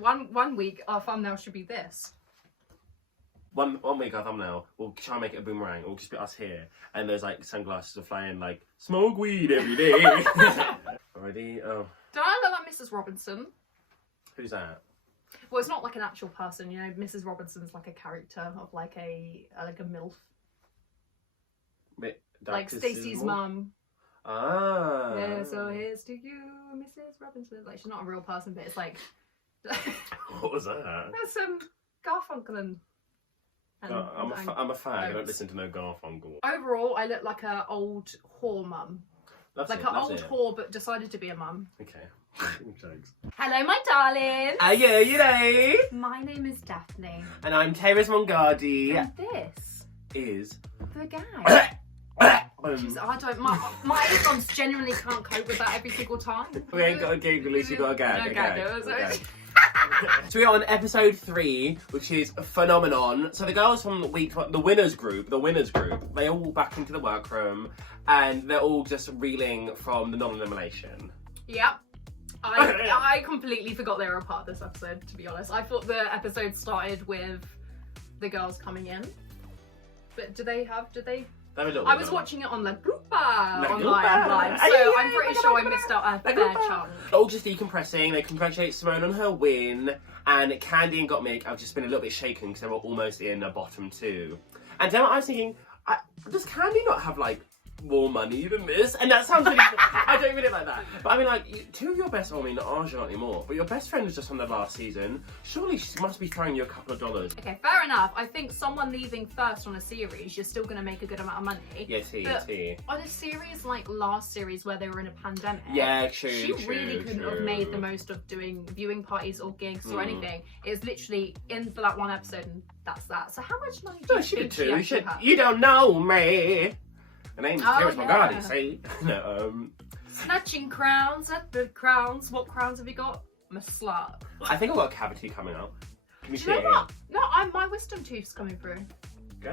One week our thumbnail should be this. One week our thumbnail, we'll try and make it a boomerang. It'll just be us here, and there's like sunglasses are flying, like smoke weed every day. Already? Oh. Don't I look like Mrs. Robinson? Who's that? Well, it's not like an actual person, you know. Mrs. Robinson's like a character of like a MILF. Like Stacey's mum. Ah. Yeah, so here's to you, Mrs. Robinson. Like, she's not a real person, but it's like... What was that? That's Garfunkel and I'm a fag. I don't listen to no Garfunkel. Overall, I look like an old whore mum. Like an old whore, but decided to be a mum. Okay. Thanks. Hello, my darling. Hiya, you know. My name is Daphne. And I'm Tayris Mongardi. And this is the guy. Jeez, I don't. My eardrums genuinely can't cope with that every single time. We ain't got a gig, at least you got a gag. No gag. Okay. So we're on episode 3, which is a phenomenon. So the girls from the winners group, they all walk back into the workroom, and they're all just reeling from the non-elimination. Yep. I completely forgot they were a part of this episode, to be honest. I thought the episode started with the girls coming in. But did they? I was watching it on the RuPaul online, so I'm pretty sure I missed out a fair chunk. All just decompressing. They congratulate Simone on her win, and Candy and Gottmik have just been a little bit shaken because they were almost in a bottom 2. And then I was thinking, does Candy not have like more money than this? And that sounds really I don't mean it like that, but I mean like 2 of your best, I mean Arja not anymore, but your best friend was just on the last season. Surely she must be throwing you a couple of dollars. Okay, fair enough. I think someone leaving first on a series, you're still going to make a good amount of money. Yeah, T. On a series like last series where they were in a pandemic, she really couldn't have made the most of doing viewing parties or gigs or anything. It's literally in for that one episode and that's that. So how much money do you think she actually had? You don't know me. My name's Tayris Mongardi, see? No, Snatching crowns at the crowns. What crowns have you got? I'm a slut. I think I've got a cavity coming out. Can you see it? No, my wisdom tooth's coming through. Go,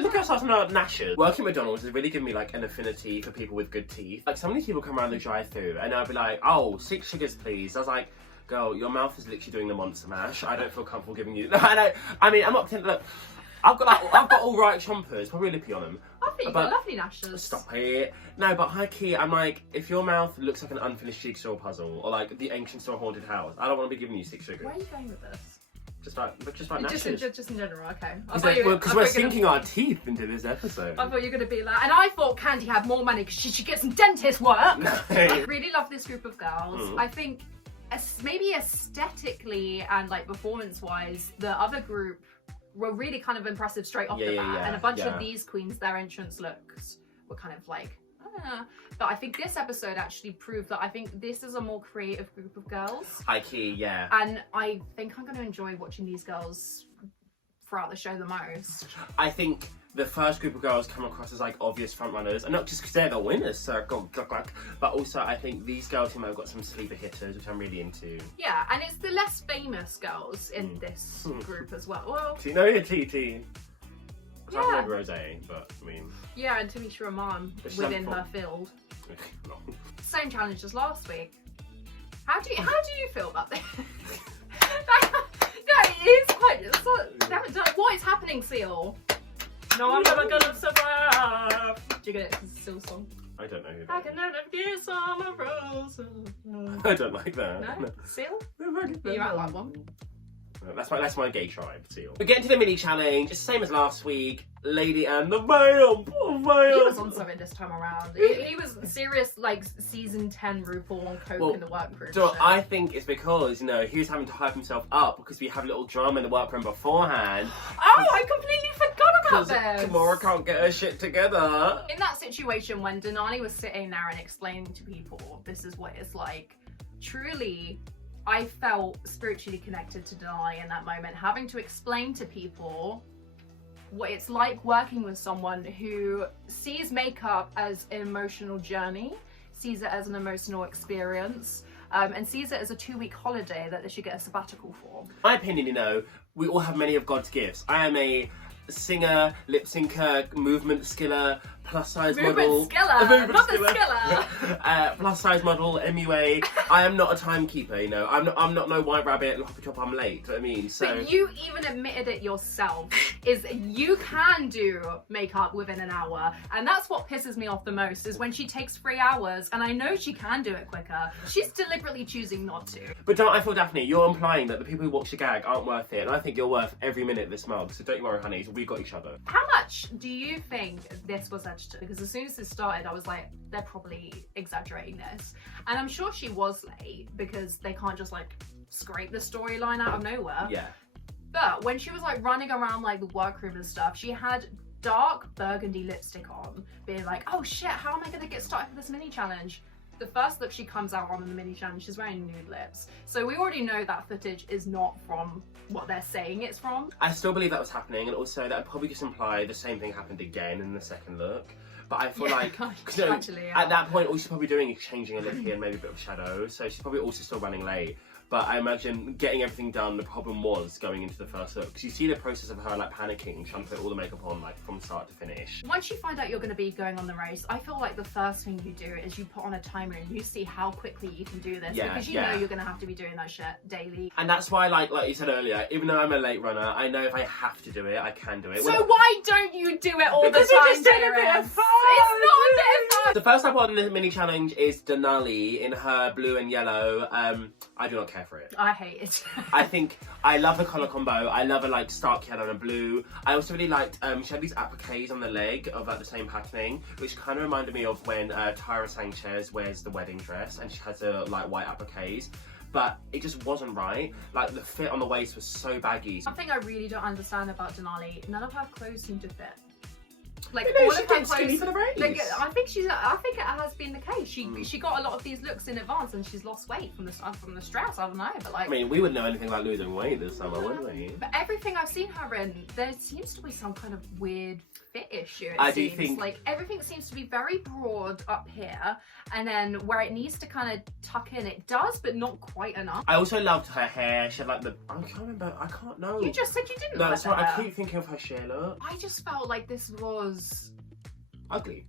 look at us on our gnashers. Working at McDonald's has really given me like an affinity for people with good teeth. Like, some of these people come around the drive-thru and I'll be like, oh, 6 sugars please. I was like, girl, your mouth is literally doing the monster mash. I don't feel comfortable giving you... I mean, I'm not pretending... Look, I've got all right chompers, probably lippy on them. I think you've got lovely gnashers. Stop it. No, but high key, I'm like, if your mouth looks like an unfinished jigsaw puzzle, or like the ancient store haunted house, I don't want to be giving you 6 sugars. Where are you going with this? Just like gnashers. Just in general, okay. Because we're sinking our teeth into this episode. I thought you were going to be like, and I thought Candy had more money because she should get some dentist work. I really love this group of girls. I think maybe aesthetically and like performance-wise, the other group were really kind of impressive straight off the bat, and a bunch of these queens, their entrance looks were kind of like, but I think this episode actually proved that I think this is a more creative group of girls. High key, yeah. And I think I'm going to enjoy watching these girls throughout the show the most. I think the first group of girls come across as like obvious frontrunners, and not just because they're the winners, so but also I think these girls have got some sleeper hitters, which I'm really into. Yeah, and it's the less famous girls in this group as well. Well, no, TT. I've heard Rose, but I mean. Yeah, and Tamisha Rahman within her field. Same challenge as last week. How do you feel about this? No, it is quite. What is happening, Seal? No, I'm never gonna survive. Do you get it? It's a Seal song. I don't know who that I can never get some roses. I don't like that. No? Seal? You might like one. That's my gay tribe, Seal. We get into the mini challenge. It's the same as last week. Lady and the Veil. He was on something this time around. He was serious, like season 10 RuPaul on coke in the workroom. So I think it's because he was having to hype himself up because we have a little drama in the workroom beforehand. Oh, I completely forgot about this. Kimura can't get her shit together. In that situation when Denali was sitting there and explaining to people, this is what it's like. Truly, I felt spiritually connected to Denali in that moment, having to explain to people what it's like working with someone who sees makeup as an emotional journey, sees it as an emotional experience, and sees it as a 2-week holiday that they should get a sabbatical for. My opinion, we all have many of God's gifts. I am a singer, lip syncer, movement skiller, plus size Movement model. skiller, not the skiller. Plus size model, MUA. I am not a timekeeper, you know. I'm not no white rabbit, loppy top, I'm late. Do you know what I mean? So. But you even admitted it yourself. Is you can do makeup within an hour, and that's what pisses me off the most. Is when she takes 3 hours, and I know she can do it quicker. She's deliberately choosing not to. But don't I feel, Daphne, you're implying that the people who watch your gag aren't worth it, and I think you're worth every minute this mug. So don't you worry, honeys. We got each other. How much do you think this was edited? Because as soon as this started, I was like, they're probably exaggerating this. And I'm sure she was late because they can't just like scrape the storyline out of nowhere. Yeah. But when she was like running around like the workroom and stuff, she had dark burgundy lipstick on, being like, oh shit, how am I gonna get started with this mini challenge? The first look she comes out on in the mini challenge, she's wearing nude lips. So we already know that footage is not from what they're saying it's from. I still believe that was happening, and also that would probably just imply the same thing happened again in the second look. But I feel like, at that point, all she's probably doing is changing a lip here and maybe a bit of shadow. So she's probably also still running late. But I imagine getting everything done, the problem was going into the first look. Because you see the process of her like panicking, trying to put all the makeup on like from start to finish. Once you find out you're going to be going on the race, I feel like the first thing you do is you put on a timer and you see how quickly you can do this. Because you know you're going to have to be doing that shit daily. And that's why, like you said earlier, even though I'm a late runner, I know if I have to do it, I can do it. So why don't you do it all the time, Tayris? It's not a bit of fun! The first I put on the mini challenge is Denali in her blue and yellow. I do not care for it. I hate it. I think I love the colour combo. I love a like stark yellow and a blue. I also really liked she had these appliques on the leg of like the same patterning, which kind of reminded me of when Tyra Sanchez wears the wedding dress and she has a like white appliques. But it just wasn't right. Like the fit on the waist was so baggy. Something I really don't understand about Denali, none of her clothes seem to fit. Like you know, all she's of her getting skinny clothes, for the race. like, I think it has been the case. She got a lot of these looks in advance, and she's lost weight from the stress. I don't know, but like. I mean, we wouldn't know anything about losing weight this summer, would we? But everything I've seen her in, there seems to be some kind of weird fit issue. I do think like everything seems to be very broad up here, and then where it needs to kind of tuck in, it does, but not quite enough. I also loved her hair. She had like the I can't remember. I can't know. You just said you didn't. No, like that's right. I keep thinking of her Cher look. I just felt like this was ugly.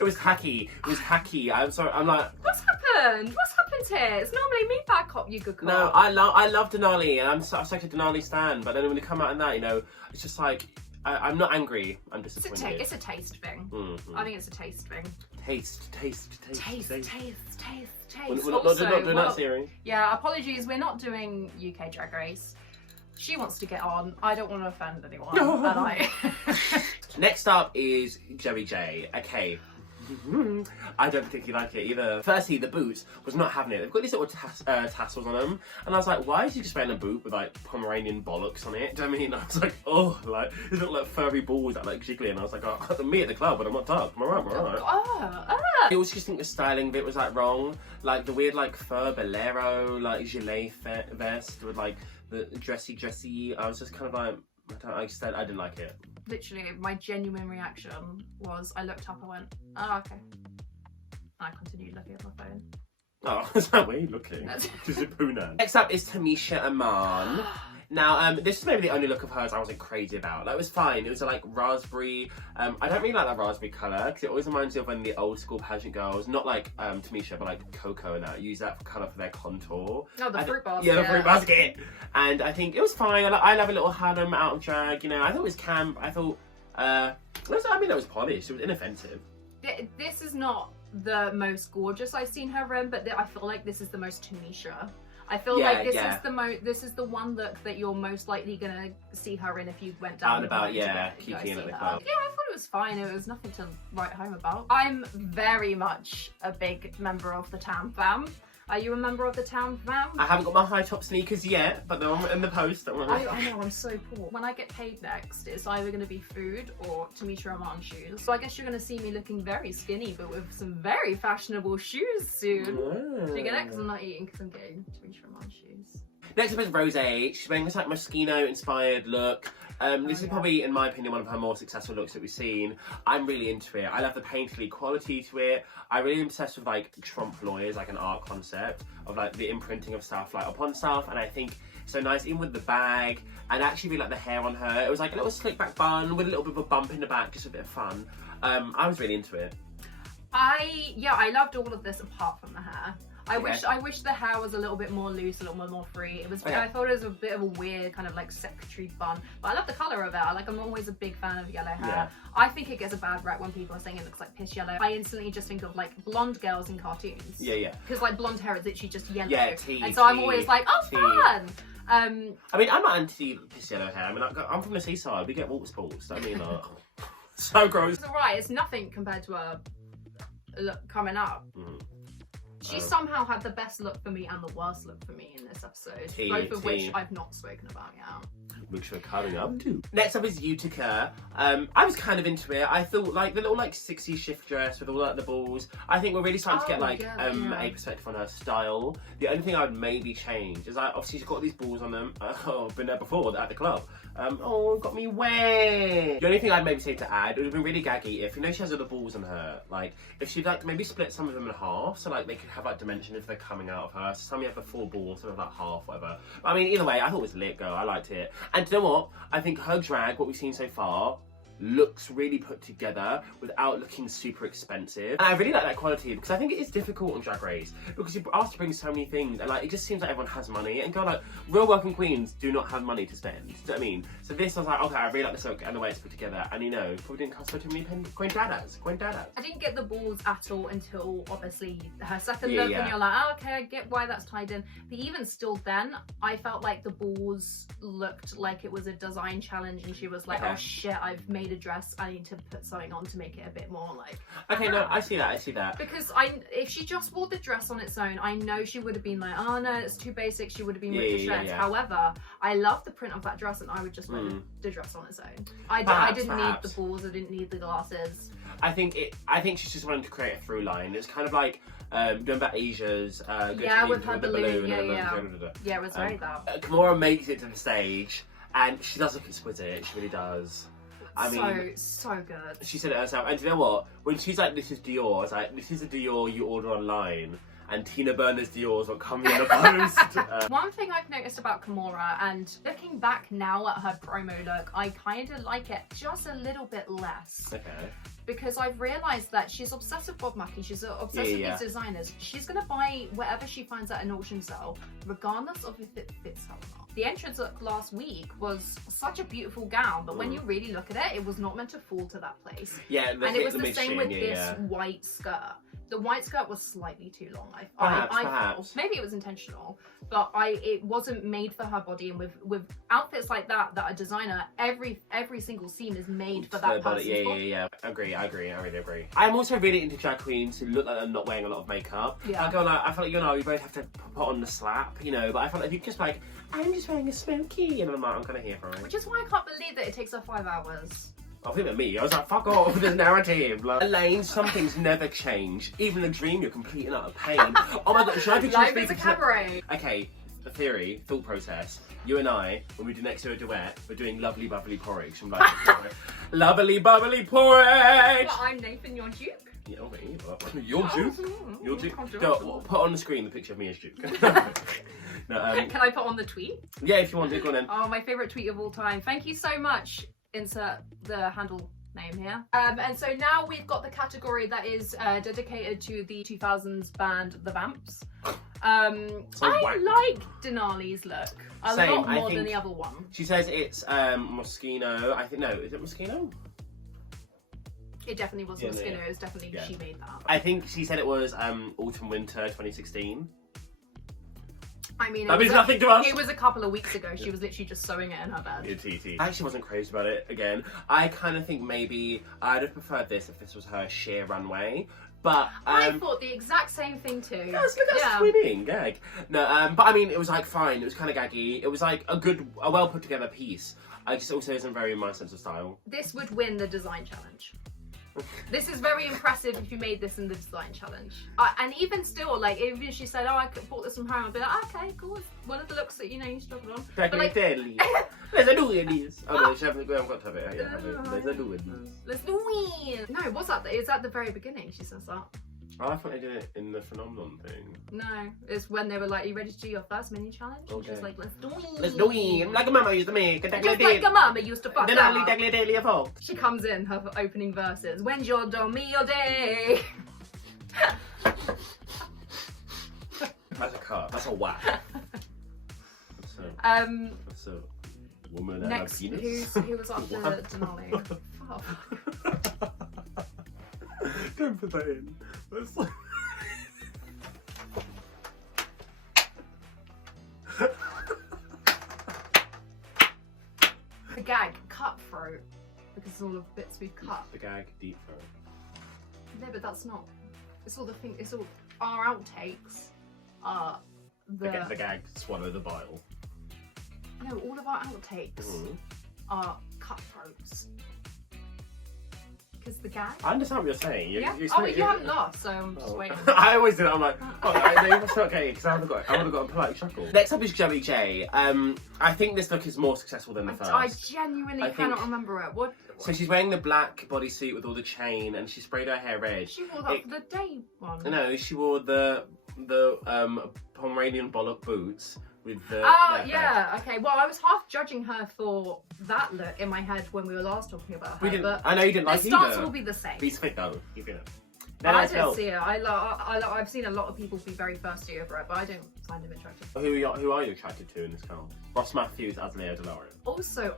It was hacky. It was hacky. I'm sorry. I'm like, what's happened? What's happened here? It's normally me bad cop, you good cop. no, I love Denali, and I'm such a Denali stan. But then when you come out in that, you know, it's just like I'm not angry. I'm disappointed. It's a taste thing. Mm-hmm. I think it's a taste thing. Taste. We're not doing that series. Yeah, apologies. We're not doing UK Drag Race. She wants to get on. I don't want to offend anyone. And Next up is Joey J. Okay. I don't particularly like it either. Firstly, the boots was not having it. They've got these little tassels on them, and I was like, why is she just wearing a boot with like Pomeranian bollocks on it? Do you know what I mean? I was like, oh, like these little like furry balls that like jiggly, and I was like, oh, me at the club, but I'm not dark. Am I right? It was just think the styling bit was like wrong, like the weird like fur bolero like gilet vest with like the dressy. I was just kind of like, I didn't like it. Literally, my genuine reaction was I looked up, I went, oh, okay. And I continued looking at my phone. Oh, is that way you're looking? Just a poonan. Next up is Tamisha Iman. Now, this is maybe the only look of hers I wasn't crazy about. Like, it was fine. It was like raspberry. I don't really like that raspberry colour because it always reminds me of when the old school pageant girls, not like Tamisha, but like Coco and that, use that colour for their contour. Oh, the fruit basket. Yeah, the fruit basket. And I think it was fine. I love a little Hannum out of drag, you know. I thought it was camp. I thought, it was polished. It was inoffensive. This is not the most gorgeous I've seen her in, but I feel like this is the most Tamisha. I feel like this is the one look that you're most likely gonna see her in if you went down about Kiki at the club. Yeah, I thought it was fine. It was nothing to write home about. I'm very much a big member of the Tam Fam. Are you a member of the Tam Fam? I haven't got my high top sneakers yet, but they're in the post. I know, I'm so poor. When I get paid next, it's either going to be food or Tamisha Iman shoes. So I guess you're going to see me looking very skinny, but with some very fashionable shoes soon. Do you get it? Because I'm not eating because I'm getting Tamisha Iman shoes. Next up is Rose. She's wearing this like Moschino inspired look. This is probably, in my opinion, one of her more successful looks that we've seen. I'm really into it. I love the painterly quality to it. I'm really obsessed with like Trump lawyers, like an art concept of like the imprinting of stuff like upon stuff, and I think it's so nice, even with the bag, and actually really like the hair on her. It was like a little slick back bun with a little bit of a bump in the back, just a bit of fun. I was really into it. I loved all of this apart from the hair. I wish the hair was a little bit more loose, a little bit more free. It was. I thought it was a bit of a weird kind of like secretary bun, but I love the colour of it. I'm always a big fan of yellow hair. Yeah. I think it gets a bad rep when people are saying it looks like piss yellow. I instantly just think of like blonde girls in cartoons. Yeah. Because like blonde hair is literally just yellow. Yeah, and so I'm always like, oh, fun. I mean, I'm not anti piss yellow hair. I mean, I'm from the seaside. We get water sports. I mean, so gross. It's alright. It's nothing compared to a look coming up. She somehow had the best look for me and the worst look for me in this episode, both of which I've not spoken about yet. Which we're coming up to. Next up is Utica. I was kind of into it. I thought like the little like 60s shift dress with all like the balls. I think we're really starting to get like a perspective on her style. The only thing I would maybe change is like obviously she's got these balls on them. I've been there before at the club. It got me wet. The only thing I'd maybe say to add, it would have been really gaggy if, you know, she has other balls on her, like if she'd like to maybe split some of them in half, so like they could have like dimension if they're coming out of her. So some you have the full ball, sort of like half, whatever. But I mean, either way, I thought it was lit, girl. I liked it. And do you know what? I think her drag, what we've seen so far, looks really put together without looking super expensive, and I really like that quality because I think it is difficult on Drag Race because you're asked to bring so many things and like it just seems like everyone has money, and girl, like real working queens do not have money to spend. Do you know what I mean? So this, I was like, okay, I really like this look and the way it's put together, and you know, probably didn't cost her too many quintadas. I didn't get the balls at all until obviously her second look, and you're like, oh, okay, I get why that's tied in. But even still then, I felt like the balls looked like it was a design challenge, and she was like, oh shit, I've made a dress, I need to put something on to make it a bit more like no, I see that because if she just wore the dress on its own, I know she would have been like, oh no, it's too basic, she would have been ripped to shreds. However, I love the print of that dress, and I would just wear the dress on its own. I didn't need the balls, I didn't need the glasses. I think she's just wanting to create a through line. It's kind of like doing about Asia's with her balloon. Yeah, it was very that. Kimora makes it to the stage and she does look exquisite, she really does. I mean, so good. She said it herself, and do you know what? When she's like, "This is Dior," I was like, "This is a Dior you order online." And Tina Burner's Dior's what comes in the post. One thing I've noticed about Kimora, and looking back now at her promo look, I kind of like it just a little bit less. Okay. Because I've realised that she's obsessed with Bob Mackie, she's obsessed with these designers. She's going to buy whatever she finds at an auction sale, regardless of if it fits her or not. The entrance look last week was such a beautiful gown, but when you really look at it, it was not meant to fall to that place. Yeah, and it was the same with this white skirt. The white skirt was slightly too long. Perhaps. Maybe it was intentional, but it wasn't made for her body. And with outfits like that are designer, every single seam is made for that person's body. I really agree. I'm also really into drag queens who look like they're not wearing a lot of makeup. Yeah. I feel like, you know, you both have to put on the slap, you know, but I feel like if you just like, I'm just wearing a smoky, and I'm like, I'm kind of here for it. Which is why I can't believe that it takes her 5 hours. I think of me, I was like, fuck off with this narrative. Like, Elaine, some things never change. Even a dream, you're completely out of pain. Oh my god, should I picture Life is a cabaret. Okay, the theory, thought process. You and I, when we do next to a duet, we're doing lovely bubbly porridge. I'm like, lovely bubbly porridge! But I'm Nathan, you're Duke. Yeah, okay. You're Duke. You're Duke. Go, put on the screen the picture of me as Duke. No, can I put on the tweet? Yeah, if you want to, go on then. Oh, my favourite tweet of all time. Thank you so much. Insert the handle name here. And so now we've got the category that is dedicated to the 2000s band The Vamps. I like Denali's look a lot more than the other one. She says it's Moschino. I think, no, is it Moschino? It definitely was Moschino. It was definitely she made that. I think she said it was autumn winter 2016. I mean, that means nothing to us. It was a couple of weeks ago. She was literally just sewing it in her bed. I actually wasn't crazy about it again. I kind of think maybe I'd have preferred this if this was her sheer runway. But I thought the exact same thing too. Yes, look at twinning gag. No, but I mean, it was like fine. It was kind of gaggy. It was like a well put together piece. I just also isn't very in my sense of style. This would win the design challenge. This is very impressive if you made this in the design challenge. And even still, like, even if she said, oh, I bought this from home, I'd be like, okay, cool. It's one of the looks that, you know, you struggled on. But like, let's do it. Oh no, she haven't got to have it. Yeah, let's do it. Let's do it. No, what's that? It's at the very beginning she says that. Oh, I thought they did it in the phenomenon thing. No, it's when they were like, "Are you ready to do your first mini challenge?" And she was like, "Let's do it." Let's do it. Like a mama used to make. Just like a mama used to fuck up. Daily fault. She comes in her opening verses. When's your Domio day? That's a cut. That's a whack. That's a woman and next, a penis. who was after Denali? Oh. Don't put that in. That's like... The gag, cutthroat, because all the bits we've cut. The gag, deep throat. No, but that's not. It's all the thing. It's all our outtakes. Are the gag, swallow the bile. No, all of our outtakes are cutthroats. Because the gag. I understand what you're saying. You haven't laughed, so I'm just waiting. I always do that. I'm like, oh, that's okay, because I would have got a polite chuckle. Next up is Joey J. I think this look is more successful than the first. I genuinely cannot remember it. What? So she's wearing the black bodysuit with all the chain, and she sprayed her hair red. She wore that for the day one. No, she wore the Pomeranian bollock boots. With the yeah, okay. Well, I was half judging her for that look in my head when we were last talking about her. But I know you didn't like it either. The stance will be the same. He's fit though. He's in it. I don't see it. I've seen a lot of people be very thirsty over it, but I don't find him attractive. Who are you attracted to in this film? Ross Matthews as Leo DeLorean. Also,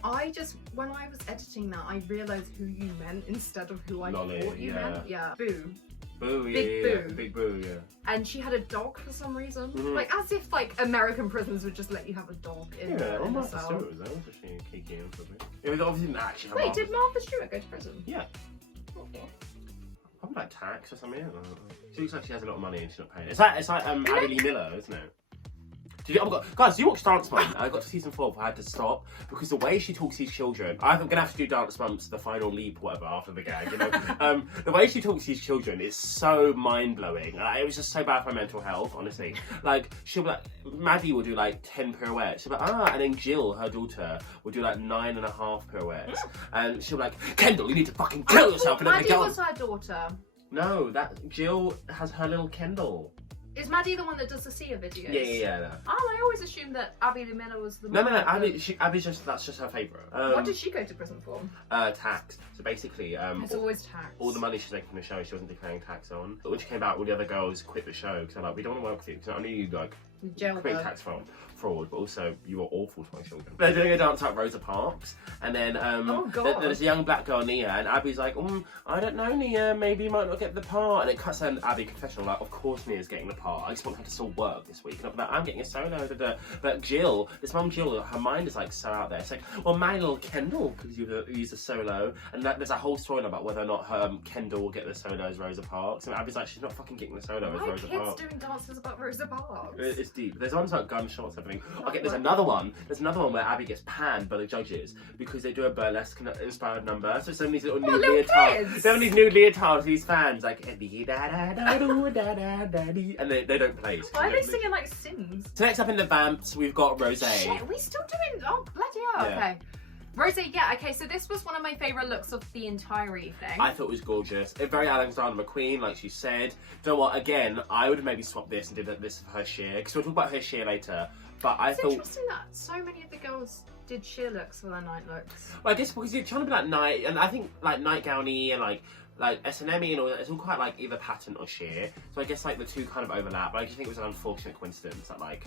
when I was editing that, I realised who you meant instead of who I thought you meant. Yeah. Boo. Boo, Big Boo, yeah. And she had a dog for some reason. Like, as if, like, American prisons would just let you have a dog in the cell. Martha Stewart was there, wasn't she? Kiki and something. It was obviously not actually. Wait, did Martha Stewart go to prison? Yeah. Okay. Probably like tax or something. I don't know. She looks like she has a lot of money and she's not paying it. It's like Addie Lee Miller, isn't it? Guys, do you watch Dance Mum? I got to season 4 but I had to stop because the way she talks to these children, I'm gonna have to do Dance Mum's the final leap, whatever, after the gag, you know. The way she talks to these children is so mind-blowing. It was just so bad for her mental health, honestly. Like, she'll be like, Maddie will do like 10 pirouettes. She'll be like, and then Jill, her daughter, will do like 9.5 pirouettes. And she'll be like, Kendall, you need to fucking kill yourself. Maddie was her daughter. No, Jill has her little Kendall. Is Maddie the one that does the Sia videos? Yeah. No. Oh, I always assumed that Abby Lee Miller was the No, Abby's that's just her favourite. What did she go to prison for? Tax. So basically, it's always tax. All the money she's making from the show, she wasn't declaring tax on. But when she came out, all the other girls quit the show because they're like, we don't want to work with you because not only you like commit tax fraud, but also you are awful to my children. They're doing a dance like Rosa Parks, and then there's a young black girl, Nia, and Abby's like, I don't know, Nia, maybe you might not get the part. And it cuts an Abby confessional, like, of course Nia's getting the part. I just want her to still work this week. And I'm getting a solo. But Jill, this mum Jill, her mind is like so out there. It's like, well, my little Kendall could use a solo, and there's a whole story about whether or not her Kendall will get the solo as Rosa Parks. And Abby's like, she's not fucking getting the solo as Rosa Parks. Why are kids doing dances about Rosa Parks? It's deep. There's ones about gunshots and everything. Okay, there's another one where Abby gets panned by the judges because they do a burlesque inspired number. So some of these little new leotards. Some of these new leotards, these fans like and they don't play. Why are they singing like Sims? So next up in the vamps we've got Rosé. Shit, are we still doing bloody hell, yeah. Okay. Rosé, yeah, okay, so this was one of my favourite looks of the entire evening. I thought it was gorgeous. Very Alexander McQueen, like she said. You know what, again, I would have maybe swapped this and did this for her sheer, because we'll talk about her sheer later. But I thought... It's interesting that so many of the girls did sheer looks for their night looks. Well, I guess because you're trying to be like night, and I think like nightgowny and like S&M-y and all that, it's all quite like either pattern or sheer. So I guess like the two kind of overlap, but I just think it was an unfortunate coincidence that like...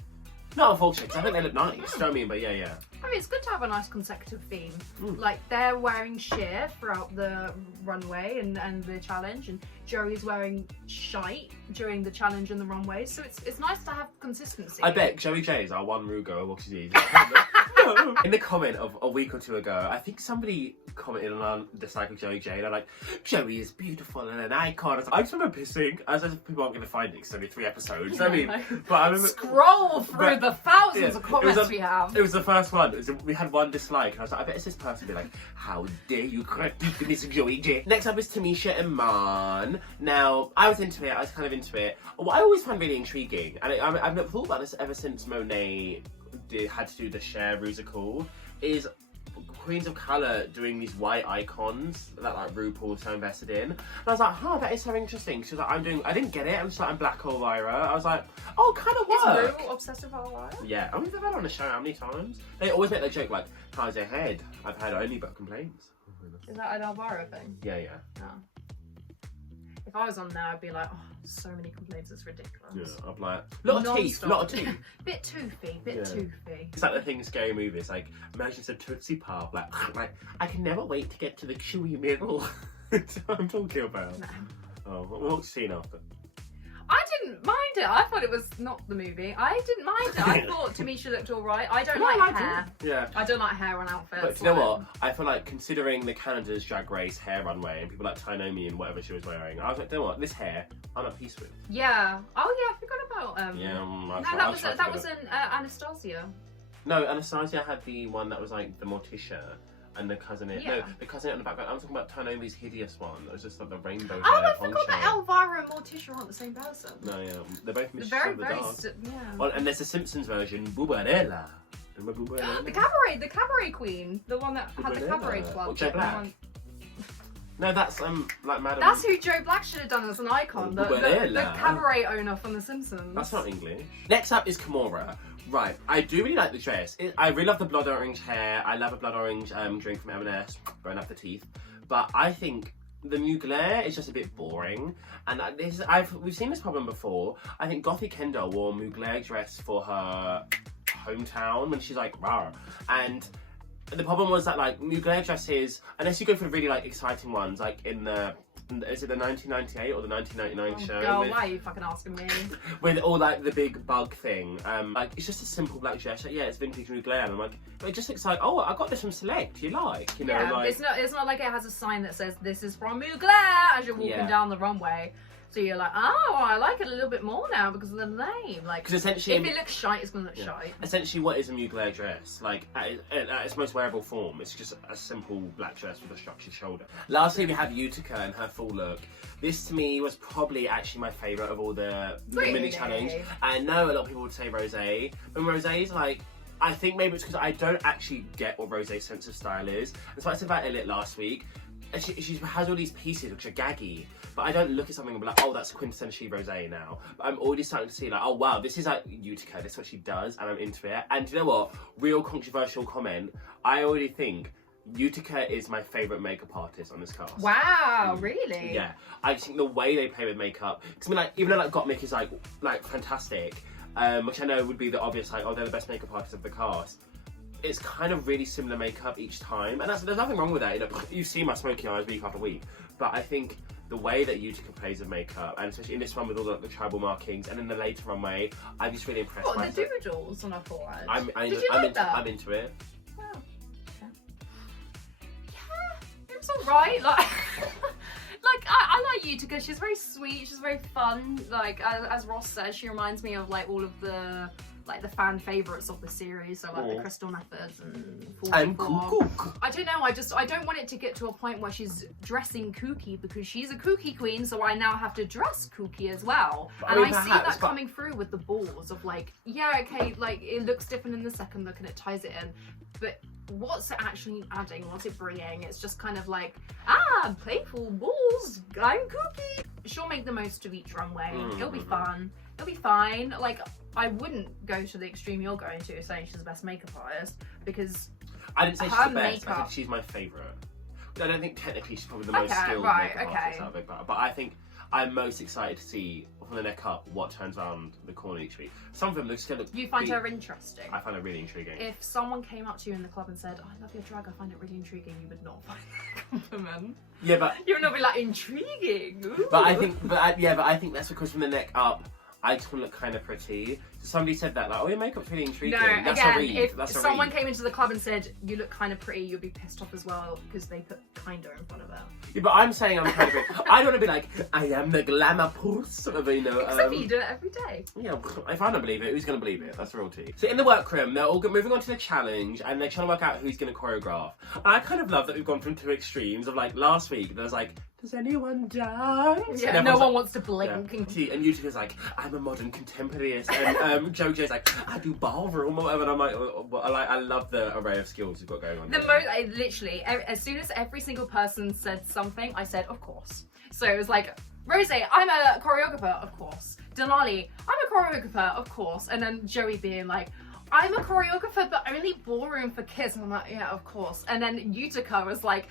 Not unfortunate, because I think they look nice, you know what I mean? But yeah. I mean, it's good to have a nice consecutive theme. Like, they're wearing sheer throughout the runway and the challenge, and Joey's wearing shite during the challenge and the runway, so it's nice to have consistency. I bet Joey J is our one Rugo of what she's no. In the comment of a week or two ago, I think somebody commented on the cycle Joey J. They're like, Joey is beautiful and an icon. I just remember pissing. I was like, people aren't going to find it because it's only 3 episodes. I mean, but I remember, scroll through the thousands of comments we have. It was the first one. We had one dislike. And I was like, I bet it's this person be like, how dare you critique Miss Joey J. Next up is Tamisha and Man. Now, I was into it. I was kind of into it. What I always find really intriguing, and I've never thought about this ever since Monet had to do the Cher musical, is Queens of Colour doing these white icons that like RuPaul so invested in. And I was like, that is so interesting. She was like, I didn't get it. I'm just like, I'm Black Elvira. I was like, kind of work. Is Ru obsessed with Elvira? Yeah, I mean, they've had her on the show how many times? They always make that joke like, how's your head? I've had only but complaints. Is that an Elvira thing? Yeah. No. If I was on there, I'd be like, so many complaints, it's ridiculous. Yeah, I'm like, lot of teeth. Bit toothy. It's like the thing in scary movies, like, imagine some Tootsie Pop, like, I can never wait to get to the chewy middle. That's what I'm talking about. No. Oh, we'll see after. I didn't mind it. I thought it was not the movie. I didn't mind it. I thought Tamisha looked alright. I don't like hair. Yeah. I don't like hair on outfits. But do you know what? I feel like considering the Canada's Drag Race hair runway and people like Tainomi and whatever she was wearing, I was like, do you know what? This hair, I'm at peace with. Yeah. Oh yeah, I forgot about that was an Anastasia. No, Anastasia had the one that was like the Morticia. And the cousin the cousin on the background. I'm talking about Tanomi's hideous one. That was just like the rainbow. I forgot that Elvira and Morticia aren't the same person. No, yeah, they're both Miss very, yeah. Well, and there's the Simpsons version, Bubarella. The cabaret queen, the one that had the cabaret club. Or Joe Black. No, that's like Madam. That's who Joe Black should have done as an icon. The cabaret owner from The Simpsons. That's not English. Next up is Kimora. Right, I do really like the dress. I really love the blood orange hair. I love a blood orange drink from M&S, burn up the teeth. But I think the Mugler is just a bit boring. And we've seen this problem before. I think Gothy Kendall wore a Mugler dress for her hometown when she's like, rawr. And the problem was that like Mugler dresses, unless you go for really like exciting ones, like in the is it the 1998 or the 1999 show? Oh, why are you fucking asking me? With all like the big bug thing, like it's just a simple black dress. Like, yeah, it's vintage Mugler, and I'm like, but it just looks like, oh, I got this from Select. You like, you know? Yeah, like... it's not like it has a sign that says this is from Mugler as you're walking down the runway. So you're like, oh, I like it a little bit more now because of the name. Like, because essentially, if it looks shite, it's gonna look shite. Essentially, what is a Mugler dress? Like, at its most wearable form, it's just a simple black dress with a structured shoulder. Lastly, we have Utica and her full look. This to me was probably actually my favourite of all the mini challenge. I know a lot of people would say Rosé, but Rosé's like, I think maybe it's because I don't actually get what Rosé's sense of style is. That's what I said about Elliot last week. And she has all these pieces which are gaggy, but I don't look at something and be like, oh, that's quintessentially Rosé now. But I'm already starting to see like, oh wow, this is like Utica, this is what she does, and I'm into it. And do you know what? Real controversial comment, I already think Utica is my favourite makeup artist on this cast. Wow, really? Yeah. I just think the way they play with makeup, because I mean, like, even though like Gottmik is like fantastic, which I know would be the obvious like, oh, they're the best makeup artist of the cast. It's kind of really similar makeup each time, and there's nothing wrong with that. You know, you see my smoky eyes week after week, but I think the way that Utica plays with makeup, and especially in this one with all the tribal markings, and in the later runway, I'm just really impressed. What, the doodles on her forehead? I'm into it. Wow. Okay. Yeah, it was alright. Like, I like Utica. She's very sweet. She's very fun. Like as Ross says, she reminds me of like all of the fan favourites of the series, so like the Crystal Methods and Cuckoo. I don't know, I don't want it to get to a point where she's dressing kooky because she's a kooky queen, so I now have to dress kooky as well. And I see that coming through with the balls of like, yeah, okay, like it looks different in the second look and it ties it in, but what's it actually adding? What's it bringing? It's just kind of like, playful balls, I'm kooky. She'll make the most of each runway. It'll be fun. It'll be fine. Like, I wouldn't go to the extreme you're going to, saying she's the best makeup artist, because I didn't say she's the best. I think she's my favourite. I don't think technically she's probably the most skilled makeup artist out of it, but I think I'm most excited to see from the neck up what turns around the corner each week. Some of them look. You find her interesting. I find her really intriguing. If someone came up to you in the club and said, oh, I love your drag, I find it really intriguing, you would not find that a compliment. Yeah, but you would not be like, intriguing. Ooh. But I think, I think that's because from the neck up, I just want to look kind of pretty. So somebody said that, like, oh, your makeup's really intriguing. No, That's again, a read. if That's a someone read. came into the club and said, you look kind of pretty, you'd be pissed off as well, because they put kinda in front of it. Yeah, but I'm saying I'm kind of pretty. I don't want to be like, I am the glamour purse of, you know. Except for you do it every day. Yeah, if I don't believe it, who's going to believe it? That's the real tea. So in the workroom, they're all moving on to the challenge, and they're trying to work out who's going to choreograph. And I kind of love that we've gone from two extremes of, like, last week, there was like, does anyone dance? Yeah, no one wants to blink. Yeah. And Utica's like, I'm a modern contemporaryist. And JoJo's like, I do ballroom or whatever. And I'm like, I love the array of skills you've got going on. Literally, as soon as every single person said something, I said, of course. So it was like, Rose, I'm a choreographer, of course. Denali, I'm a choreographer, of course. And then Joey being like, I'm a choreographer, but only ballroom for kids. And I'm like, yeah, of course. And then Utica was like,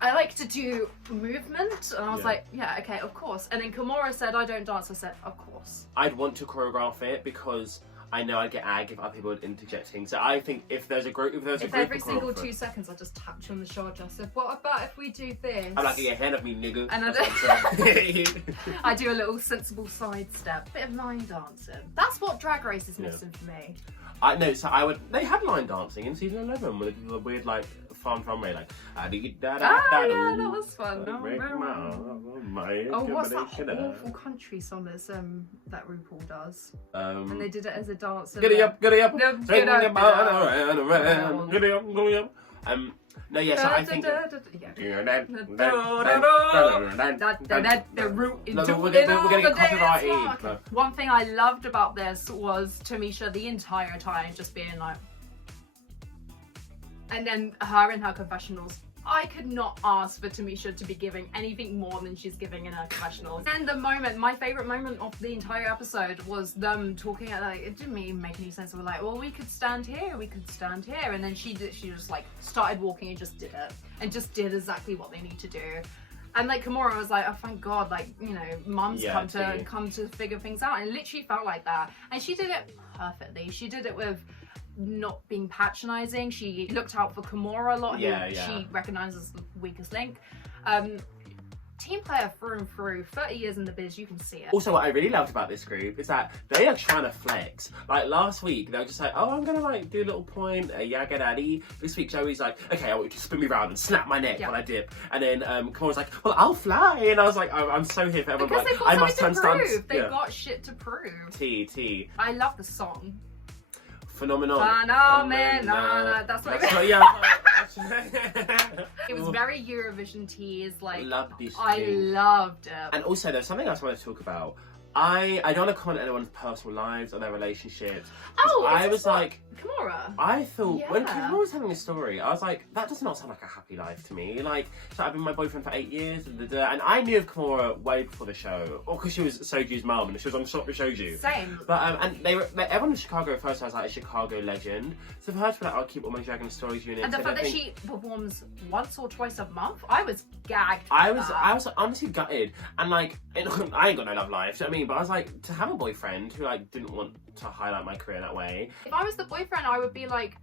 I like to do movement, and I was like, yeah, okay, of course. And then Kimura said, I don't dance. I said, of course. I'd want to choreograph it because I know I'd get ag if other people are interjecting. So I think if there's a group, if every single 2 seconds I just tapped you on the shoulder, I said, what about if we do this? I'm like, get ahead of me, nigga. And I do a little sensible sidestep, bit of line dancing. That's what Drag Race is missing for me. I know, so I would. They had line dancing in season 11 with the weird like fun way, like yeah, that was fun. Oh, what's that awful country song that's that RuPaul does? And they did it as a dance. Giddy up, giddy up, no, swing around, giddy up, giddy up. No, yes, I think. We'll getting copyrighted. One thing I loved about this was Tamisha the entire time just being like, and then her in her confessionals. I could not ask for Tamisha to be giving anything more than she's giving in her confessionals. And the moment, my favourite moment of the entire episode was them talking at like, it didn't even make any sense. They were like, well, we could stand here, we could stand here. And then she just like started walking and just did it. And just did exactly what they need to do. And like Kimura was like, oh thank God, like, you know, mum's come to figure things out. And it literally felt like that. And she did it perfectly. She did it with not being patronizing. She looked out for Kimura a lot, who she recognizes the weakest link. Team player through and through, 30 years in the biz, you can see it. Also, what I really loved about this group is that they are trying to flex. Like last week, they were just like, oh, I'm gonna like do a little point, a yaga daddy. This week, Joey's like, okay, I want you to spin me around and snap my neck while I dip. And then Kimura's like, well, I'll fly. And I was like, I'm so here for everyone. Because like, they've got I must turn something to stunts. prove. They've got shit to prove. T. I love the song. Phenomenal. That's what it was very Eurovision tease, like I loved it. And also there's something else I want to talk about. I don't want to comment on anyone's personal lives or their relationships. Oh, I was like, Kimura. I thought when Kimura was having a story, I was like, that does not sound like a happy life to me. Like, so I've been my boyfriend for 8 years, and I knew of Kimura way before the show, or because she was Soju's mum and she was on Shop with Soju. Same. But and they were like, everyone in Chicago at first I was like a Chicago legend. So for her to be like, I'll keep all my Dragon Stories units. And the fact that she performs once or twice a month, I was gagged. I was honestly gutted, and like, I ain't got no love life. Do you know what I mean? But I was like, to have a boyfriend who like didn't want to highlight my career that way. If I was the boyfriend, I would be like,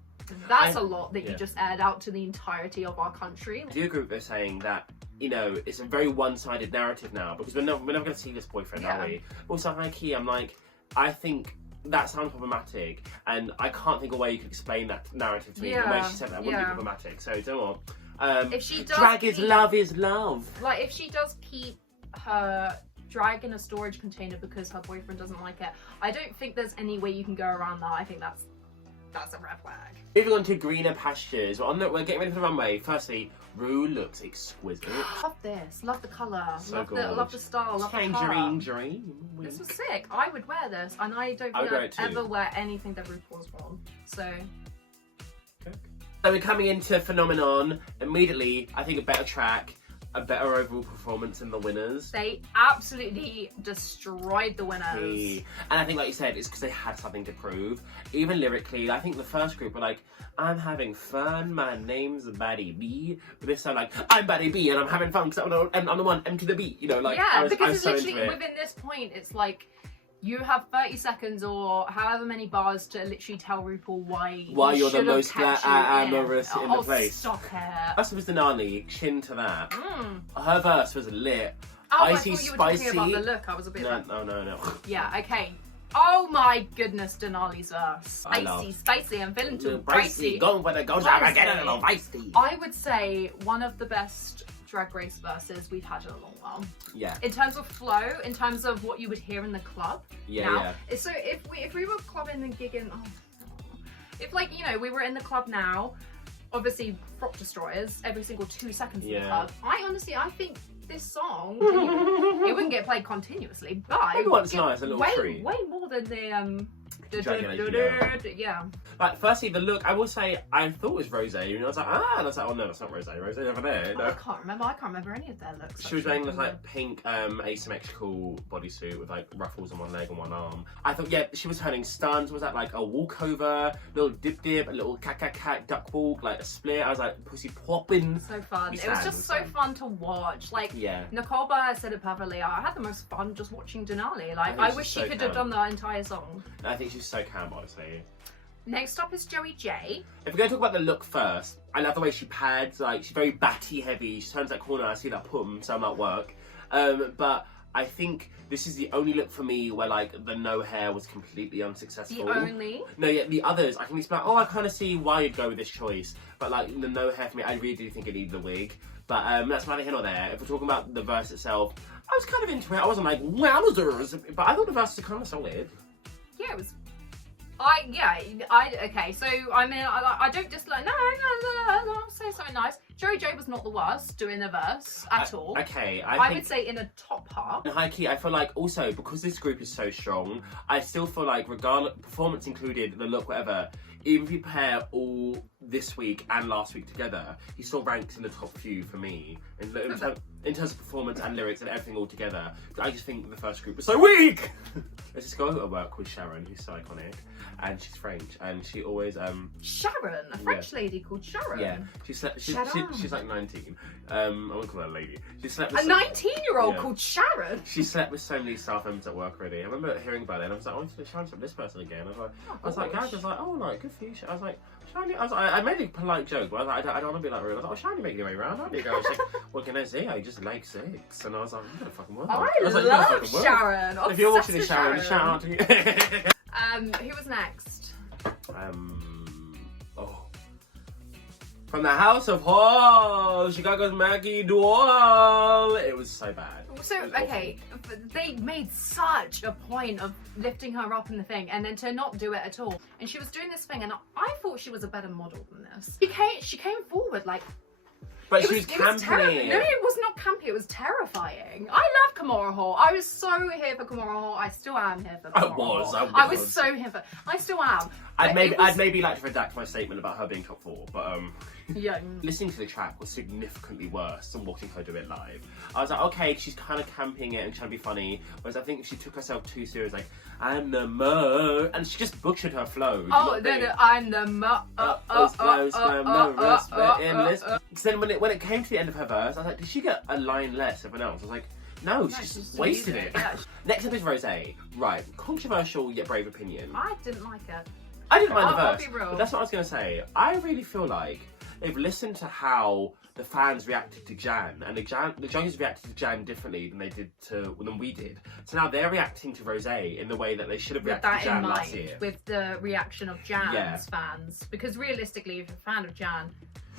that's a lot that you just aired out to the entirety of our country. I do agree with they're saying that, you know, it's a very one-sided narrative now, because we're never going to see this boyfriend, are we? But also, high key, I'm like, I think that sounds problematic, and I can't think of a way you could explain that narrative to me. The way she said that wouldn't be problematic. So, don't know. If she does drag is love is love. Like, if she does keep her drag in a storage container because her boyfriend doesn't like it, I don't think there's any way you can go around that. I think that's a red flag. Moving on to greener pastures. We're getting ready for the runway. Firstly, Ru looks exquisite. Love this. Love the colour. So love the style. Love the Tangerine dream. This was sick. I would wear this, and I don't think I'd ever wear anything that RuPaul's worn. So we're coming into Phenomenon. Immediately, I think a better track, a better overall performance in the winners. They absolutely destroyed the winners. And I think, like you said, it's because they had something to prove. Even lyrically, I think the first group were like, I'm having fun, my name's Baddie B. But this time, like, I'm Baddie B and I'm having fun because I'm the one, M to the beat, you know, like, because it's so literally within this point, it's like, you have 30 seconds or however many bars to literally tell RuPaul why you're the most amorous in the place. Stop it. That's was Denali, chin to that. Her verse was lit. Oh, Icy, I thought you were spicy. talking about the look. I was a bit No. Yeah, okay. Oh my goodness, Denali's verse. I love. Spicy, spicy, I'm feeling too Pricey, pricey. going for the goes out, I get it a little feisty. I would say one of the best Drag Race verses we've had in a long while. Yeah. In terms of flow, in terms of what you would hear in the club. Yeah. So if we were clubbing and gigging, if like, you know, we were in the club now, obviously Prop Destroyers every single 2 seconds in the club. I think this song, it wouldn't get played continuously, but every once in a while it's a little treat. Way more than the yeah. Like, firstly, the look, I will say, I thought it was Rose, and I was like, and I was like, oh no, it's not Rose. Rose over there. No. I can't remember any of their looks. She was wearing this like pink asymmetrical bodysuit with like ruffles on one leg and one arm. I thought, yeah, she was turning stunts. Was that like a walkover, little dip, a little cat, duck walk, like a split? I was like, pussy popping. So fun. It was just so fun to watch. Like, Nicole Bayer said it perfectly. I had the most fun just watching Denali. Like, I wish she could have done the entire song. I think she's so calm, honestly. Next up is Joey J. If we're going to talk about the look first, I love the way she pads. Like, she's very batty heavy. She turns that corner, I see that pum, so I'm at work. But I think this is the only look for me where like the no hair was completely unsuccessful. The only? No, yeah, the others, I can be like, oh, I kind of see why you'd go with this choice. But like the no hair for me, I really do think it needed a wig. But that's neither here nor there. If we're talking about the verse itself, I was kind of into it. I wasn't like, wowzers, but I thought the verse was kind of solid. Yeah, it was. Okay, so I mean, I don't dislike. No, I'll say something nice. Joey J was not the worst doing the verse at all. Okay, I would say in a top half. High key, I feel like also because this group is so strong, I still feel like regardless, performance included, the look, whatever, even if you pair all this week and last week together, he still ranks in the top few for me in terms of performance and lyrics and everything all together. I just think the first group was so weak. There's this girl at work called Sharon who's so iconic, and she's French, and she always Sharon, a French lady called Sharon. Yeah, she's like 19. I won't call her a lady. She slept with a 19-year-old called Sharon. She slept with so many staff members at work already. I remember hearing about it, and I was like, oh, Sharon slept with this person again. I was like, guys, oh, like good for you. I was like, Shiny. I made a polite joke, but I was like, I don't want to be like rude. I was like, oh, Shiny making your way around, aren't you? She's like, what can I say? I just like sex. And I was like, you gotta fucking work. I love Sharon. If you're watching this, Sharon, shout out to you. Who was next? From the House of Hall, Chicago's Maggie Dual. It was so bad. So, okay, they made such a point of lifting her up in the thing and then to not do it at all. And she was doing this thing and I thought she was a better model than this. She came forward like... But she was camping. No, it was not campy. It was terrifying. I love Kimora Hall. I was so here for Kimora Hall. I still am here for Kimora Hall. I was so here for... I still am. I'd maybe like to redact my statement about her being top 4, but yeah. Listening to the track was significantly worse than watching her do it live. I was like, okay, she's kind of camping it and trying to be funny, whereas I think she took herself too serious, like, I'm the mo, and she just butchered her flow. Oh, I'm the mo. So then when it came to the end of her verse, I was like, did she get a line less than everyone else? I was like, no, she just wasted it. Yeah. Next up is Rosé. Right, controversial yet brave opinion. I didn't like it. I didn't mind the verse. I'll be real. But that's what I was going to say. I really feel like they've listened to how the fans reacted to Jan, and the judges reacted to Jan differently than we did. So now they're reacting to Rosé in the way that they should have reacted to Jan last year. With the reaction of Jan's fans, because realistically, if you're a fan of Jan,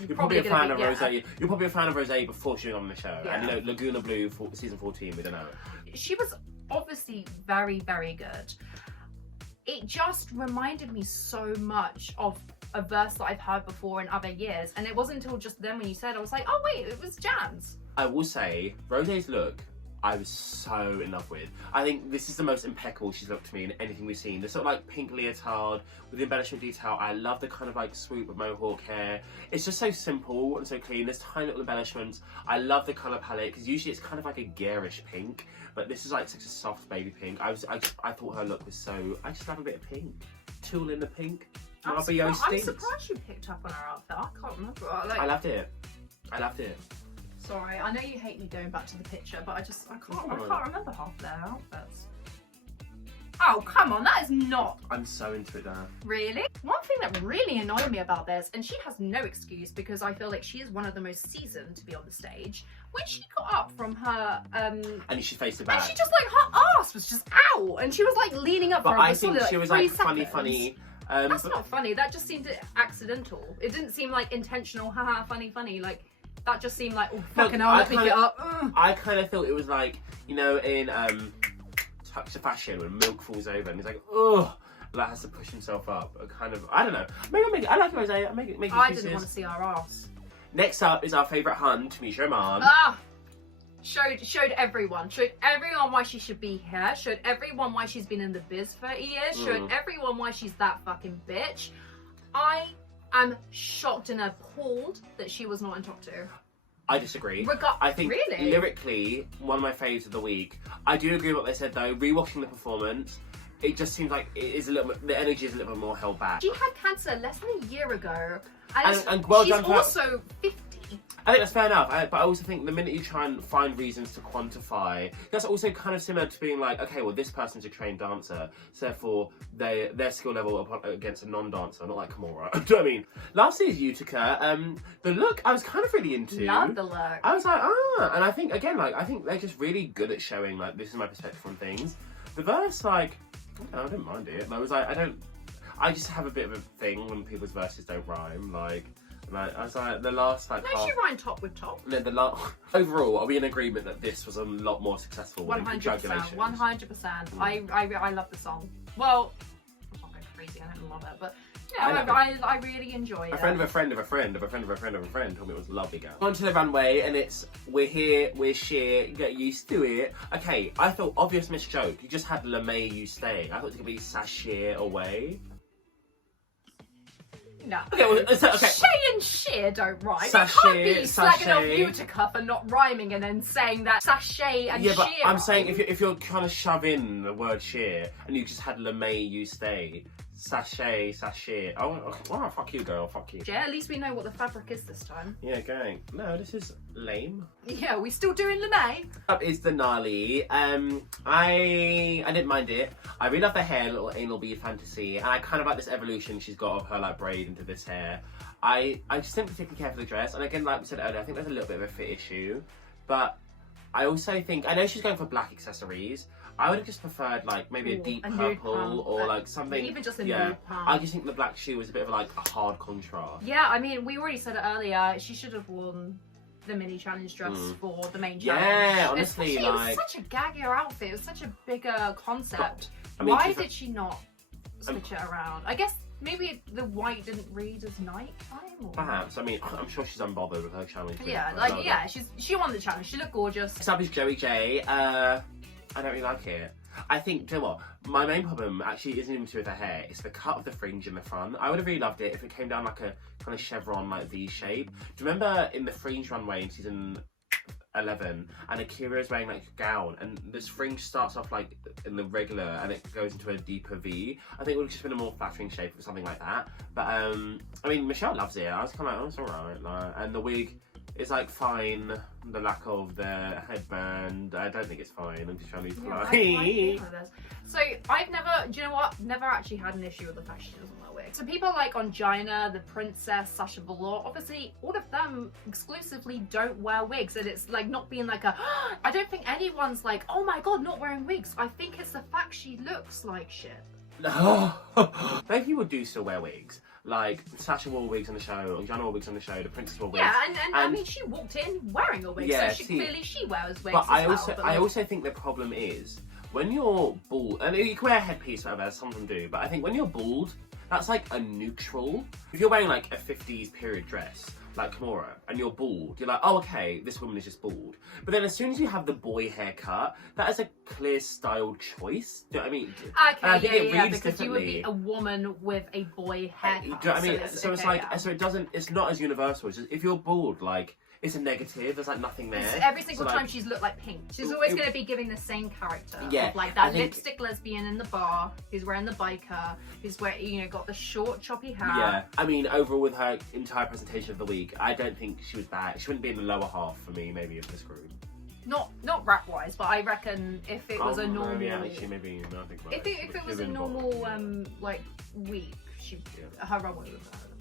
you're probably a fan of Rosé. You're probably a fan of Rosé before she went on the show, and you know Laguna Blue for season 14. We don't know. She was obviously very, very good. It just reminded me so much of a verse that I've heard before in other years, and it wasn't until just then when you said, I was like, oh wait, it was Jan's. I will say, Rosé's look, I was so in love with. I think this is the most impeccable she's looked to me in anything we've seen. The sort of like pink leotard with the embellishment detail. I love the kind of like swoop of mohawk hair. It's just so simple and so clean. There's tiny little embellishments. I love the colour palette because usually it's kind of like a garish pink, but this is like such a soft baby pink. I thought her look was so. I just love a bit of pink. Tool in the pink. I'm surprised you picked up on her outfit. I can't remember. I loved it. I loved it. Sorry, I know you hate me going back to the picture, but I can't remember half their outfits. Oh, come on, that is not. I'm so into it now. Really? One thing that really annoyed me about this, and she has no excuse because I feel like she is one of the most seasoned to be on the stage, when she got up from her and she faced it back. and she just like her ass was just out, and she was like leaning up. But for I think she was like funny. That's not funny. That just seemed accidental. It didn't seem like intentional. Haha, funny. Like that just seemed like, oh fucking hell, let me get up. I kind of thought it was like, you know, in Touch of Fashion when Milk falls over and he's like, oh, like has to push himself up. Kind of, I don't know. Maybe I like Rose. I didn't want to see her ass. Next up is our favourite hun, Tamisha Iman. Showed everyone why she should be here. Showed everyone why she's been in the biz for years. Showed everyone why she's that fucking bitch. I am shocked and appalled that she was not in top 2. I disagree. I think really? Lyrically, one of my faves of the week. I do agree with what they said though. Rewatching the performance, it just seems like it is a little bit, the energy is a little bit more held back. She had cancer less than a year ago, and well she's done for also 50. I think that's fair enough, but I also think the minute you try and find reasons to quantify, that's also kind of similar to being like, okay, well, this person's a trained dancer, so therefore their skill level against a non-dancer, not like Kimura. Do you know what I mean? Lastly is Utica. The look I was kind of really into. Love the look. I was like, and I think again, like I think they're just really good at showing like this is my perspective on things. The verse, like, I didn't mind it. I was like, I just have a bit of a thing when people's verses don't rhyme, like. I was like, the last like. No, she rhymed top with top. No, overall, are we in agreement that this was a lot more successful? 100%. 100%. I love the song. Well, I'm not going crazy. I don't love it, but yeah, I really enjoy it. A friend of a friend of a friend of a friend of a friend of a friend told me it was a lovely girl. On to the runway, and it's we're here, we're sheer, get used to it. Okay, I thought obvious missed joke. You just had LeMay you staying. I thought it was gonna be sashay away. No. Okay, well, okay. Shay and sheer don't rhyme. Sashay, you can't be slagging off Utica for not rhyming and then saying that sashay and sheer. Yeah, but I'm saying if you're kind of shove in the word sheer and you just had LeMay you stay, sashay. Oh, fuck you, girl. Fuck you. Yeah, at least we know what the fabric is this time. Yeah, going. No, this is lame. Yeah, we still doing LeMay. Up is Denali. I didn't mind it. I really love the hair, little anal bead fantasy, and I kind of like this evolution she's got of her like braid into this hair. I just didn't particularly care for the dress, and again, like we said earlier, I think there's a little bit of a fit issue, but I also think I know she's going for black accessories. I would have just preferred like maybe a deep purple or like something. Even just a nude pump. I just think the black shoe was a bit of like a hard contrast. Yeah, I mean, we already said it earlier. She should have worn the mini challenge dress for the main challenge. Yeah, honestly, it was such a gaggier outfit. It was such a bigger concept. I mean, why did she not switch it around? I guess maybe the white didn't read as nighttime. Or... Perhaps. I mean, I'm sure she's unbothered with her challenge. Yeah, she won the challenge. She looked gorgeous. Next up is Joey J. I don't really like it. I think, do you know what? My main problem actually isn't even to do with the hair. It's the cut of the fringe in the front. I would have really loved it if it came down like a kind of chevron, like V shape. Do you remember in the fringe runway in season 11, and Akira is wearing like a gown, and this fringe starts off like in the regular, and it goes into a deeper V. I think it would have just been a more flattering shape or something like that. But I mean, Michelle loves it. I was kind of like, oh, it's alright. Like, and the wig is like fine. The lack of the headband, I don't think it's fine. I'm just trying to be polite. So I've never, do you know what? Never actually had an issue with the fact she doesn't wear wigs. So people like Ongina, the Princess, Sasha Velour, obviously all of them exclusively don't wear wigs, and it's like not being like a. I don't think anyone's like, oh my god, not wearing wigs. I think it's the fact she looks like shit. Many people do still wear wigs. Like Sasha wore wigs on the show, Ongina wore wigs on the show, the Princess wore wigs. Yeah, and I mean she walked in wearing a wig, yeah, so clearly she wears wigs. But I also think the problem is when you're bald, and you can wear a headpiece, whatever, some of them do, but I think when you're bald, that's like a neutral. If you're wearing like a 50s period dress, like Kimura, and you're bald, you're like, oh, okay, this woman is just bald. But then as soon as you have the boy haircut, that is a clear style choice. Do you know what I mean? Okay, because you would be a woman with a boy haircut. Do you know what I mean? So it's like, so it doesn't, it's not as universal. It's just, if you're bald, like, it's a negative, there's like nothing there. Every single time she's looked like pink. She's always going to be giving the same character. Yeah. Of like that lipstick lesbian in the bar, who's wearing the biker, who's wearing, you know, got the short choppy hair. Yeah. I mean, overall with her entire presentation of the week, I don't think she was bad. She wouldn't be in the lower half for me, maybe, of this group. Not rap wise, but I reckon if it was a normal, yeah, actually, maybe no, I think about if it was a normal like week, her runway would.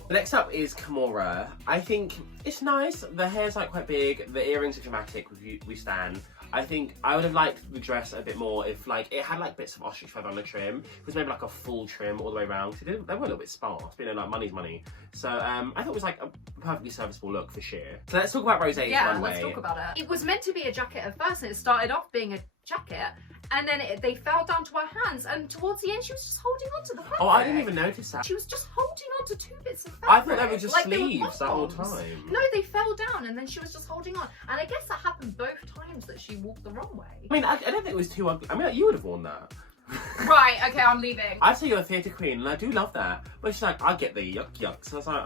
Next up is Kimora. I think it's nice. The hair's like quite big. The earrings are dramatic. We stand. I think I would have liked the dress a bit more if like it had like bits of ostrich feather on the trim. It was maybe like a full trim all the way around. They were a little bit sparse, but you know, like money's money. So I thought it was like a perfectly serviceable look for sheer. So let's talk about Rosé's runway. Yeah, let's talk about it. It was meant to be a jacket at first, and it started off being a jacket. And then they fell down to her hands, and towards the end, she was just holding on to the fabric. Oh, I didn't even notice that. She was just holding on to 2 bits of fabric. I thought they were just like sleeves that whole time. No, they fell down, and then she was just holding on. And I guess that happened both times that she walked the runway. I mean, I don't think it was too ugly. I mean, like, you would have worn that. Right, okay, I'm leaving. I'd say you're a theatre queen, and I do love that. But she's like, I get the yuck. So I was like,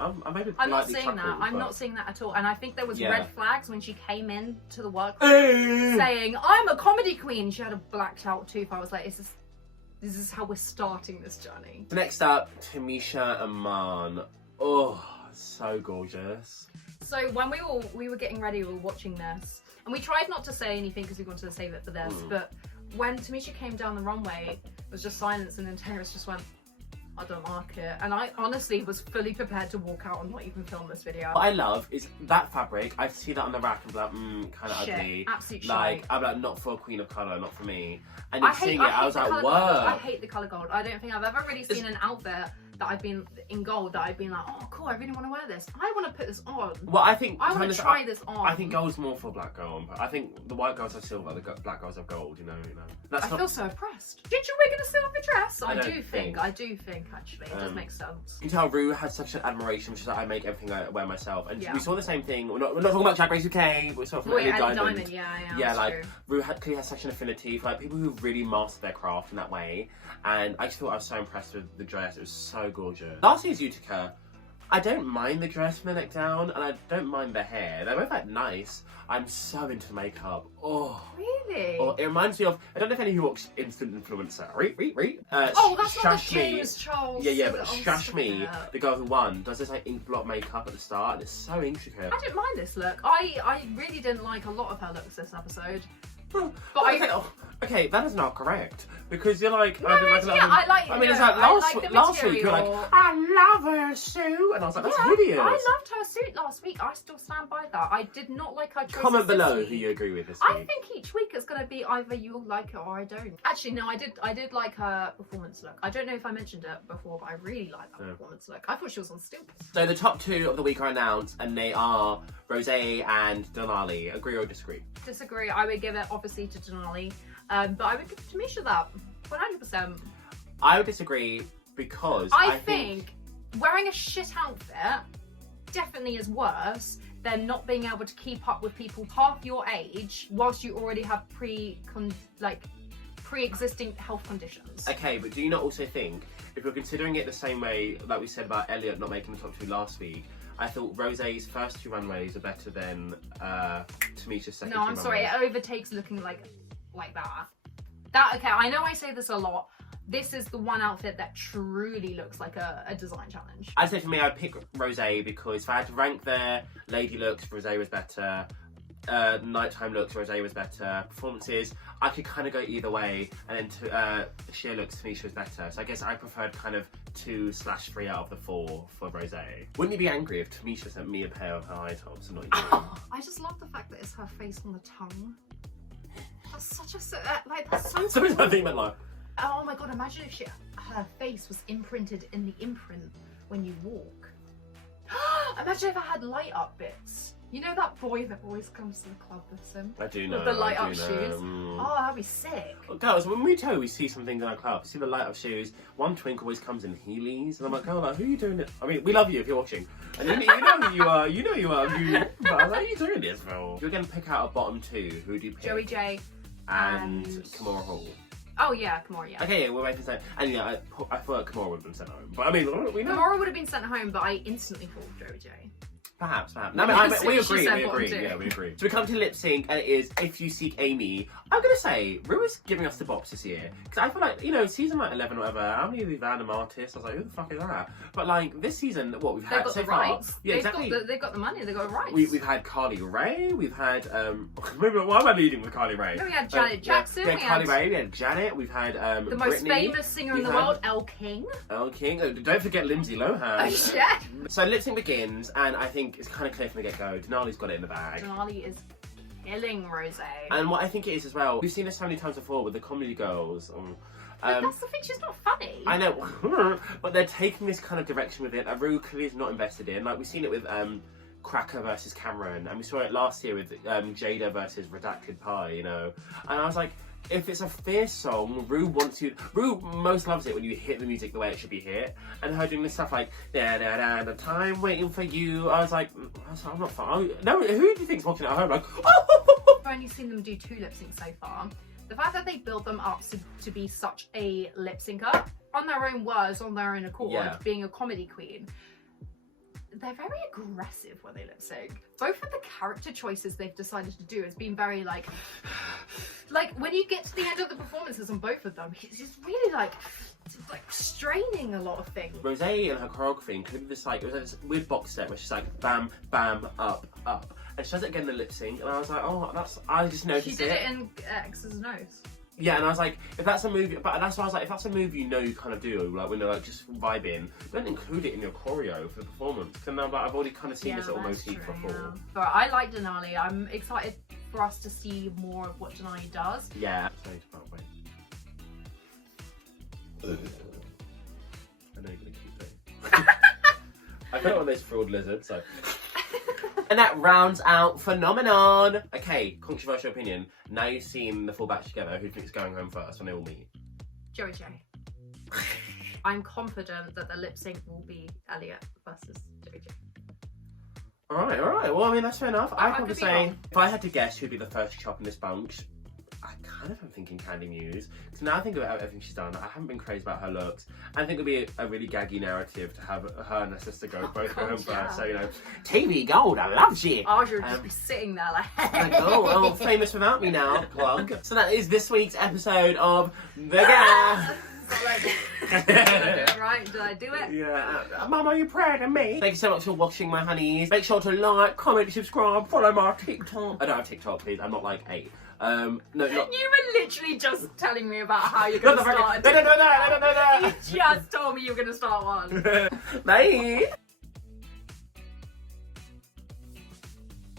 I'm not saying that. I'm not saying that at all. And I think there was red flags when she came in to the work saying, I'm a comedy queen. She had a blacked out tooth. I was like, this is how we're starting this journey. Next up, Tamisha and Man. Oh, so gorgeous. So when we were getting ready, we were watching this, and we tried not to say anything because we wanted to save it for this, but when Tamisha came down the runway, it was just silence, and then Tayris just went, I don't like it. And I honestly was fully prepared to walk out and not even film this video. What I love is that fabric. I see that on the rack and be like, kind of ugly. Absolute shit. Like, I'm like, not for a queen of colour, not for me. And then seeing it, I was like, whoa. I hate the colour gold. I don't think I've ever really seen an outfit that I've been in gold that I've been like, oh cool, I really want to wear this. I want to put this on. Well, I think I want to try this on. I think gold's more for black girl, but I think the white girls have silver, the black girls have gold. You know. I feel so oppressed. Did you wig in a silver dress? I do think actually it does make sense. You can tell Ru has such an admiration. She's like, I make everything I wear myself, and we saw the same thing. We're not talking about Drag Race UK, but we saw it from Ellie Diamond. Yeah, like Ru clearly has such an affinity for like people who really master their craft in that way. And I just thought I was so impressed with the dress. It was so gorgeous. Lastly is Utica. I don't mind the dress from the neck down, and I don't mind the hair. They're both like nice. I'm so into the makeup. Oh. Really? Oh, it reminds me of, I don't know if any of you watch Instant Influencer. Oh, that's not the James Charles. Yeah, but Shashmi, the girl who won, does this like ink blot makeup at the start, and it's so intricate. I didn't mind this look. I really didn't like a lot of her looks this episode. But okay, that is not correct. Because you're like, I mean, it's like last week you're like, I love her suit, and I was like, that's hideous. I loved her suit last week. I still stand by that. I did not like her choices. Comment below who you agree with this week. I think each week it's going to be either you'll like it or I don't. Actually, no, I did like her performance look. I don't know if I mentioned it before, but I really like that performance look. I thought she was on stilts. So the top 2 of the week are announced, and they are Rosé and Denali. Agree or disagree? Disagree. I would give it obviously to Denali, but I would give Tamisha that 100%. I would disagree because I think wearing a shit outfit definitely is worse than not being able to keep up with people half your age whilst you already have pre-existing health conditions. Okay, but do you not also think, if you're considering it the same way like we said about Elliot not making the top 2 last week, I thought Rosé's first 2 runways are better than Tamisha's second 2 runways. No, I'm sorry, it overtakes looking like that. Okay, I know I say this a lot. This is the one outfit that truly looks like a design challenge. I'd say for me, I'd pick Rosé because if I had to rank their lady looks, Rosé was better. Nighttime looks, Rosé was better. Performances, I could kind of go either way. And then sheer looks, Tamisha was better. So I guess I preferred kind of 2/3 out of the 4 for Rosé. Wouldn't you be angry if Tamisha sent me a pair of her high tops and not you? I just love the fact that it's her face on the tongue. That's such a that's so. Sometimes I think about like. Oh my god! Imagine if her face was imprinted in the imprint when you walk. Imagine if I had light up bits. You know that boy that always comes to the club with him? I do know. With the light up shoes. Oh, that'd be sick. Well, girls, when we see some things in our club, we see the light up shoes. One twink always comes in Heelys, and I'm like, oh, like, who are you doing it? I mean, we love you if you're watching, and you know who you are. You know you are. But I was like, are you doing this, bro? If you're gonna pick out a bottom 2, who do you pick? Joey J. And Kimora Hall. Oh yeah, Kimora, yeah. Okay, yeah, we're waiting for sent. And yeah, I thought Kimora would have been sent home. But I mean, we know. Kimora would have been sent home, but I instantly thought Joey J. Perhaps. No, I mean, we agree. Yeah, we agree. So we come to lip sync, and it is If You Seek Amy. I'm gonna say, Ru is giving us the bops this year. Because I feel like, you know, season like 11 or whatever, how many of these random artists? I was like, who the fuck is that? But like, this season, what we've had got so the far. rights. Yeah, exactly. They've got the money, they've got the rights. We've had Carly Rae, we've had, why am I leading with Carly Rae? We had Janet Jackson. We had Carly Rae, we had Janet, we've had the most Britney, famous singer in the world, Elle King. Elle King. Oh, don't forget Lindsay Lohan. Oh, yeah. So lip sync begins, and I think it's kind of clear from the get-go. Denali's got it in the bag. Denali is killing Rose. And what I think it is as well, we've seen this so many times before with the comedy girls. But that's the thing, she's not funny. I know, but they're taking this kind of direction with it that Ru clearly is not invested in. Like, we've seen it with Cracker versus Cameron, and we saw it last year with Jada versus Redacted Pie, you know. And I was like, if it's a fierce song, Ru most loves it when you hit the music the way it should be hit. And her doing this stuff like, da da da, the time waiting for you. I was like, I'm not fine. No, who do you think's watching at home? Like, oh! I've only seen them do 2 lip syncs so far. The fact that they build them up to be such a lip syncer on their own words, on their own accord, being a comedy queen. They're very aggressive when they lip sync. Both of the character choices they've decided to do has been very like when you get to the end of the performances on both of them, it's really like straining a lot of things. Rose and her choreography included this like, it was like this weird box set where she's like bam, bam, up, up. And she does it again in the lip sync, and I was like, oh, I just noticed it. She did it in X's nose. Yeah, and I was like, if that's a movie, but that's why I was like, if that's a movie you know you kind of do, like when they're like just vibing, don't include it in your choreo for the performance. And I'm like, I've already kind of seen this little motif before. Yeah. But I like Denali. I'm excited for us to see more of what Denali does. Yeah. Sorry to part way. I know you're gonna keep it. I put it on this fraud lizard, so. And that rounds out Phenomenon. Okay, controversial opinion. Now you've seen the full batch together, who thinks going home first when they all meet? Joey J. I'm confident that the lip sync will be Elliot versus Joey J. Alright. Well, I mean, that's fair enough. I have to say, wrong. if I had to guess who'd be the first chop in this bunch, I kind of am thinking Candy Muse. Because now I think about everything she's done, I haven't been crazy about her looks. I think it would be a really gaggy narrative to have her and her sister both go home first. So, you know, TV Gold, I love you. Arja would just be sitting there like, oh, famous without me now, plug. So that is this week's episode of The Gas. Did I do it right? Did I do it? Yeah. Mum, are you proud of me? Thank you so much for watching, my honeys. Make sure to like, comment, subscribe, follow my TikTok. I don't have TikTok, please. I'm not like 8. No, not. You were literally just telling me about how you're going to start. No. You just told me you were going to start one. Bye.